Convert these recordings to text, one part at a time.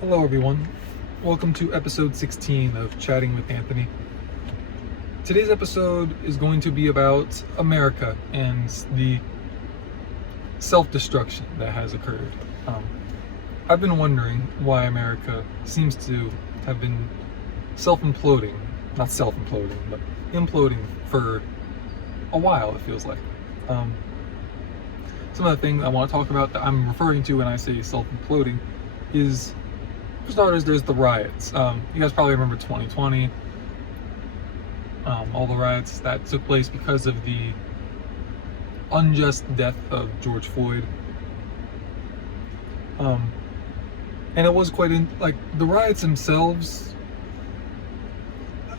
Hello everyone, welcome to episode 16 of Chatting with Anthony. Today's episode is going to be about America and the self-destruction that has occurred. I've been wondering why America seems to have been self-imploding, not self-imploding, but imploding for a while, it feels like. Some of the things I want to talk about that I'm referring to when I say self-imploding is, for starters, there's the riots. You guys probably remember 2020, all the riots that took place because of the unjust death of George Floyd. And it was quite like the riots themselves,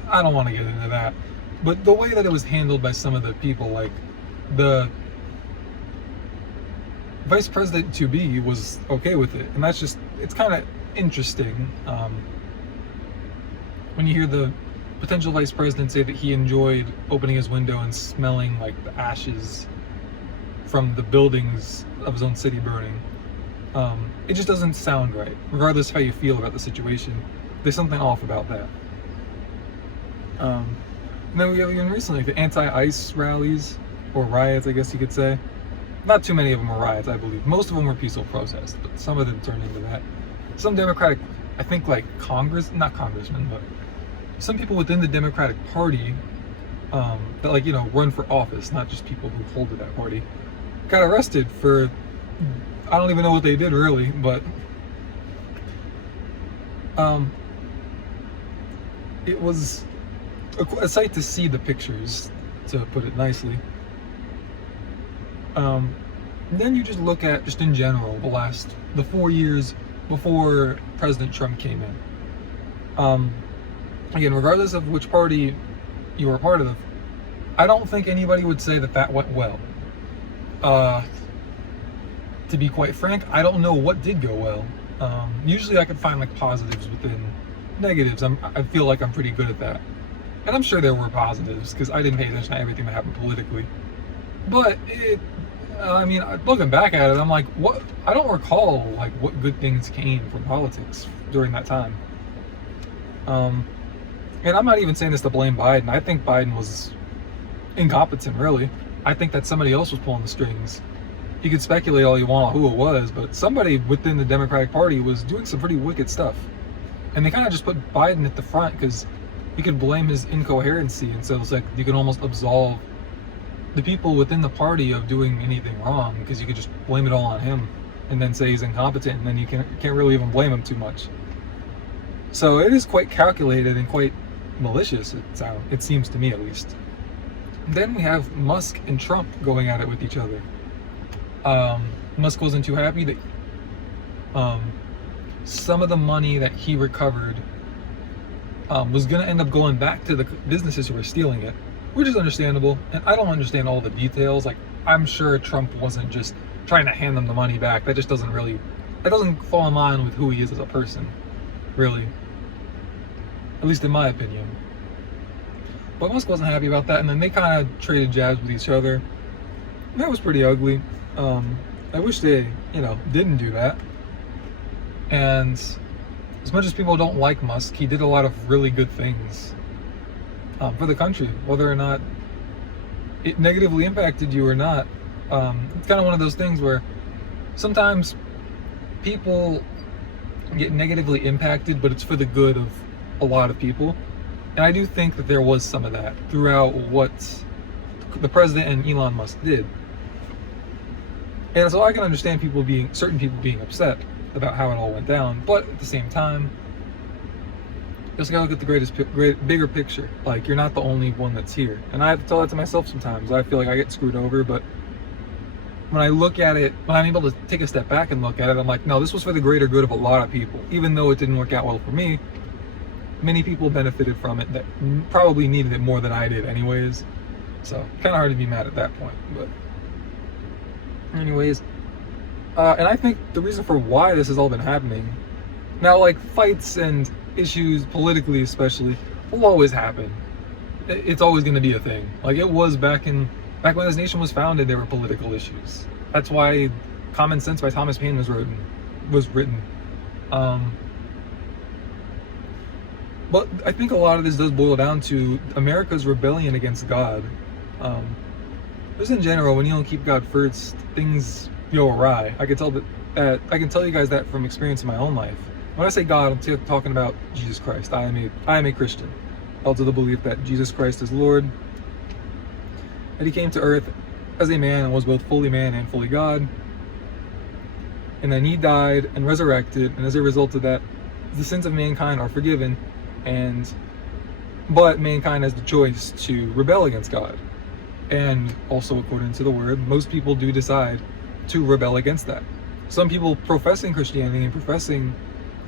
I don't want to get into that, but the way that it was handled by some of the people, like the vice president to be was okay with it, and that's just, it's kind of interesting when you hear the potential vice president say that he enjoyed opening his window and smelling like the ashes from the buildings of his own city burning. It just doesn't sound right, regardless of how you feel about the situation. There's something off about that. And then we have, even recently, the anti-ICE rallies, or riots, I guess you could say. Not too many of them were riots, I believe. Most of them were peaceful protests, but some of them turned into that. Some Democratic, I think, like not congressmen, but some people within the Democratic Party that, like, you know, run for office, not just people who hold to that party, got arrested for, I don't even know what they did really, but it was a sight to see the pictures, to put it nicely. Then you just look at, just in general, the 4 years before President Trump came in. Again, regardless of which party you were a part of, I don't think anybody would say that that went well. To be quite frank, I don't know what did go well. Usually I could find like positives within negatives. I feel like I'm pretty good at that. And I'm sure there were positives, because I didn't pay attention to everything that happened politically. But I mean, looking back at it, I'm like, what? I don't recall like what good things came from politics during that time. And I'm not even saying this to blame Biden. I think Biden was incompetent, really. I think that somebody else was pulling the strings. You could speculate all you want on who it was, but somebody within the Democratic Party was doing some pretty wicked stuff. And they kind of just put Biden at the front because you could blame his incoherency, and so it's like you can almost absolve the people within the party of doing anything wrong, because you could just blame it all on him and then say he's incompetent, and then you can't really even blame him too much. So it is quite calculated and quite malicious, it seems to me, at least. Then we have Musk and Trump going at it with each other. Musk wasn't too happy that some of the money that he recovered was going to end up going back to the businesses who were stealing it, which is understandable. And I don't understand all the details. Like, I'm sure Trump wasn't just trying to hand them the money back. That just doesn't fall in line with who he is as a person, really. At least in my opinion. But Musk wasn't happy about that, and then they kind of traded jabs with each other. And that was pretty ugly. I wish they, didn't do that. And as much as people don't like Musk, he did a lot of really good things for the country, whether or not it negatively impacted you or not. It's kind of one of those things where sometimes people get negatively impacted, but it's for the good of a lot of people. And I do think that there was some of that throughout what the president and Elon Musk did. And so I can understand certain people being upset about how it all went down, but at the same time, you just gotta look at the bigger picture. Like, you're not the only one that's here. And I have to tell that to myself sometimes. I feel like I get screwed over, but when I look at it, when I'm able to take a step back and look at it, I'm like, no, this was for the greater good of a lot of people. Even though it didn't work out well for me, many people benefited from it that probably needed it more than I did anyways. So, kind of hard to be mad at that point, but anyways, and I think the reason for why this has all been happening, now, like, fights and issues, politically especially, will always happen. It's always going to be a thing. Like, it was back when this nation was founded, there were political issues. That's why Common Sense by Thomas Paine was written. But I think a lot of this does boil down to America's rebellion against God. Just in general, when you don't keep God first, things go awry. I can tell I can tell you guys that from experience in my own life. When I say God, I'm talking about Jesus Christ. I am a Christian, held to the belief that Jesus Christ is Lord, that He came to earth as a man and was both fully man and fully God, and then He died and resurrected, and as a result of that, the sins of mankind are forgiven, but mankind has the choice to rebel against God. And also, according to the word, most people do decide to rebel against that. Some people professing Christianity and professing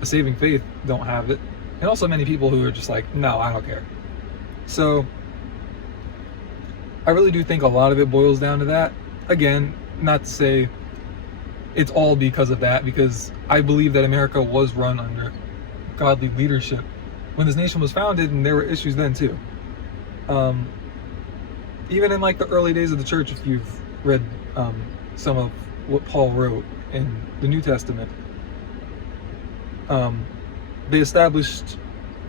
a saving faith don't have it. And also many people who are just like, no, I don't care. So I really do think a lot of it boils down to that. Again, not to say it's all because of that, because I believe that America was run under godly leadership when this nation was founded, and there were issues then too. Even in like the early days of the church, if you've read some of what Paul wrote in the New Testament, they established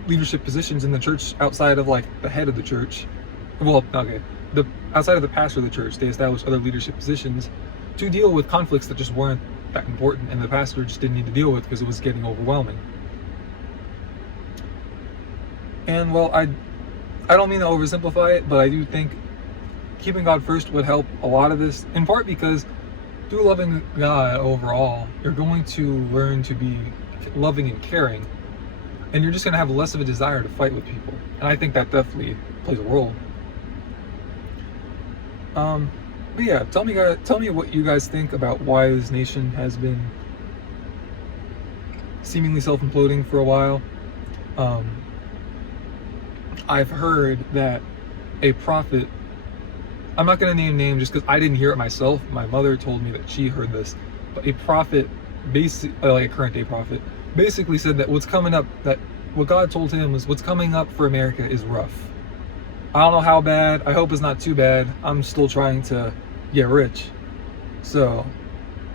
leadership positions in the church outside of like the head of the church. Well, okay, outside of the pastor of the church, they established other leadership positions to deal with conflicts that just weren't that important, and the pastor just didn't need to deal with because it was getting overwhelming. And well, I don't mean to oversimplify it, but I do think keeping God first would help a lot of this, in part because through loving God overall, you're going to learn to be loving and caring, and you're just going to have less of a desire to fight with people. And I think that definitely plays a role. But yeah, tell me what you guys think about why this nation has been seemingly self-imploding for a while. I've heard that a prophet, I'm not going to name names just because I didn't hear it myself. My mother told me that she heard this, but a prophet, like a current day prophet, basically said that what's coming up, that what God told him was what's coming up for America is rough. I don't know how bad. I hope it's not too bad. I'm still trying to get rich, so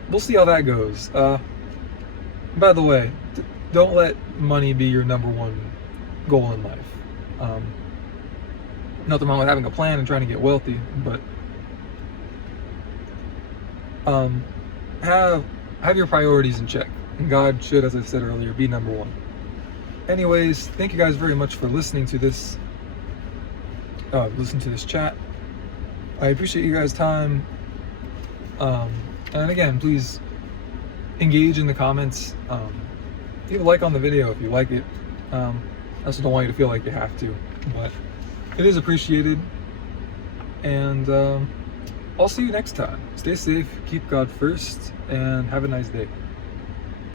we'll see how that goes. By the way, don't let money be your number one goal in life. Nothing wrong with having a plan and trying to get wealthy, but have your priorities in check, and God should, as I said earlier, be number one. Anyways, thank you guys very much for listening to this chat. I appreciate you guys' time, and again, please engage in the comments. Leave a like on the video if you like it. I also don't want you to feel like you have to, but it is appreciated. And I'll see you next time. Stay safe, keep God first, and have a nice day.